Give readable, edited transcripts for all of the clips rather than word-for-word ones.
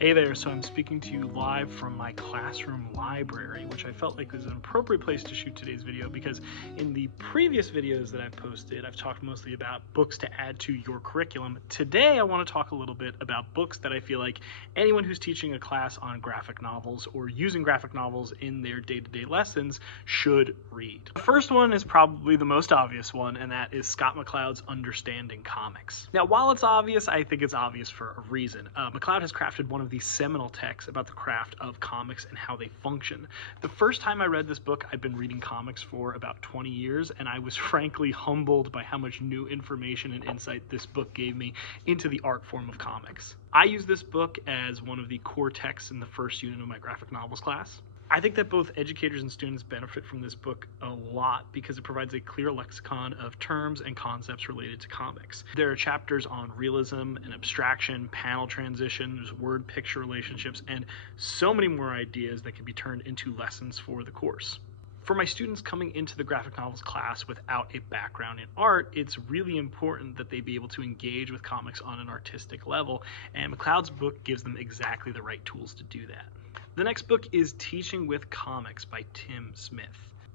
Hey there, so I'm speaking to you live from my classroom library, which I felt like was an appropriate place to shoot today's video because in the previous videos that I've posted, I've talked mostly about books to add to your curriculum. Today, I want to talk a little bit about books that I feel like anyone who's teaching a class on graphic novels or using graphic novels in their day-to-day lessons should read. The first one is probably the most obvious one, and that is Scott McCloud's Understanding Comics. Now, while it's obvious, I think it's obvious for a reason. McCloud has crafted one of these seminal texts about the craft of comics and how they function. The first time I read this book, I'd been reading comics for about 20 years, and I was frankly humbled by how much new information and insight this book gave me into the art form of comics. I use this book as one of the core texts in the first unit of my graphic novels class. I think that both educators and students benefit from this book a lot because it provides a clear lexicon of terms and concepts related to comics. There are chapters on realism and abstraction, panel transitions, word-picture relationships, and so many more ideas that can be turned into lessons for the course. For my students coming into the graphic novels class without a background in art, it's really important that they be able to engage with comics on an artistic level, and McCloud's book gives them exactly the right tools to do that. The next book is Teaching with Comics by Tim Smith.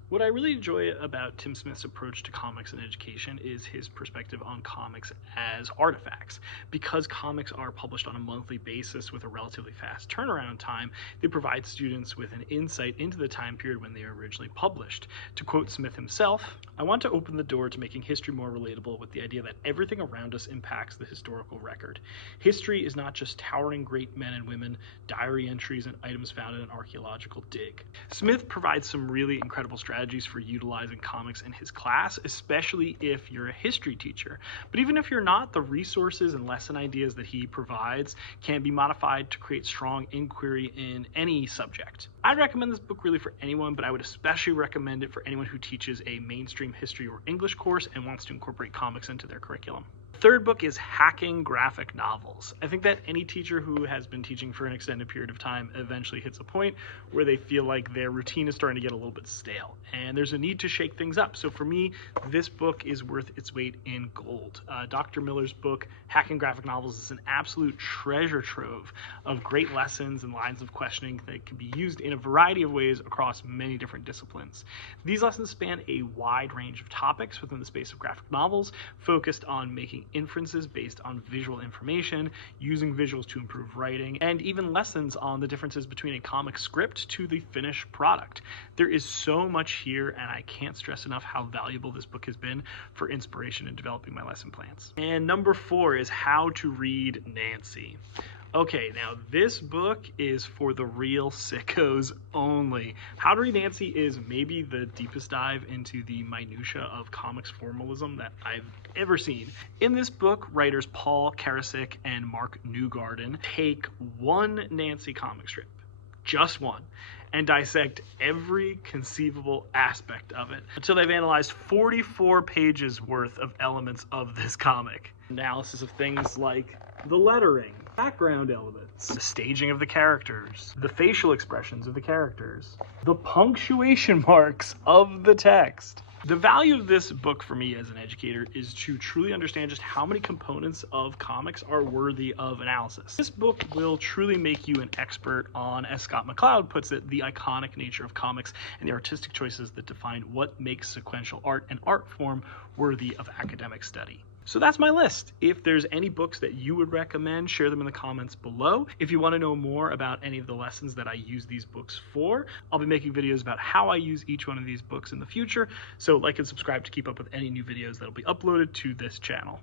What I really enjoy about Tim Smith's approach to comics and education is his perspective on comics as artifacts. Because comics are published on a monthly basis with a relatively fast turnaround time, they provide students with an insight into the time period when they were originally published. To quote Smith himself, "I want to open the door to making history more relatable with the idea that everything around us impacts the historical record. History is not just towering great men and women, diary entries, and items found in an archaeological dig." Smith provides some really incredible strategies for utilizing comics in his class, especially if you're a history teacher. But even if you're not, the resources and lesson ideas that he provides can be modified to create strong inquiry in any subject. I'd recommend this book really for anyone, but I would especially recommend it for anyone who teaches a mainstream history or English course and wants to incorporate comics into their curriculum. The third book is Hacking Graphic Novels. I think that any teacher who has been teaching for an extended period of time eventually hits a point where they feel like their routine is starting to get a little bit stale, and there's a need to shake things up. So for me, this book is worth its weight in gold. Dr. Miller's book, Hacking Graphic Novels, is an absolute treasure trove of great lessons and lines of questioning that can be used in a variety of ways across many different disciplines. These lessons span a wide range of topics within the space of graphic novels, focused on making inferences based on visual information, using visuals to improve writing, and even lessons on the differences between a comic script to the finished product. There is so much here, and I can't stress enough how valuable this book has been for inspiration in developing my lesson plans. And number 4 is How to Read Nancy. Okay, now this book is for the real sickos only. How to Read Nancy is maybe the deepest dive into the minutia of comics formalism that I've ever seen. In this book, writers Paul Karasik and Mark Newgarden take one Nancy comic strip, just one, and dissect every conceivable aspect of it until they've analyzed 44 pages worth of elements of this comic. Analysis of things like the lettering, background elements, the staging of the characters, the facial expressions of the characters, the punctuation marks of the text. The value of this book for me as an educator is to truly understand just how many components of comics are worthy of analysis. This book will truly make you an expert on, as Scott McCloud puts it, the iconic nature of comics and the artistic choices that define what makes sequential art an art form worthy of academic study. So that's my list. If there's any books that you would recommend, share them in the comments below. If you want to know more about any of the lessons that I use these books for, I'll be making videos about how I use each one of these books in the future. So like and subscribe to keep up with any new videos that'll be uploaded to this channel.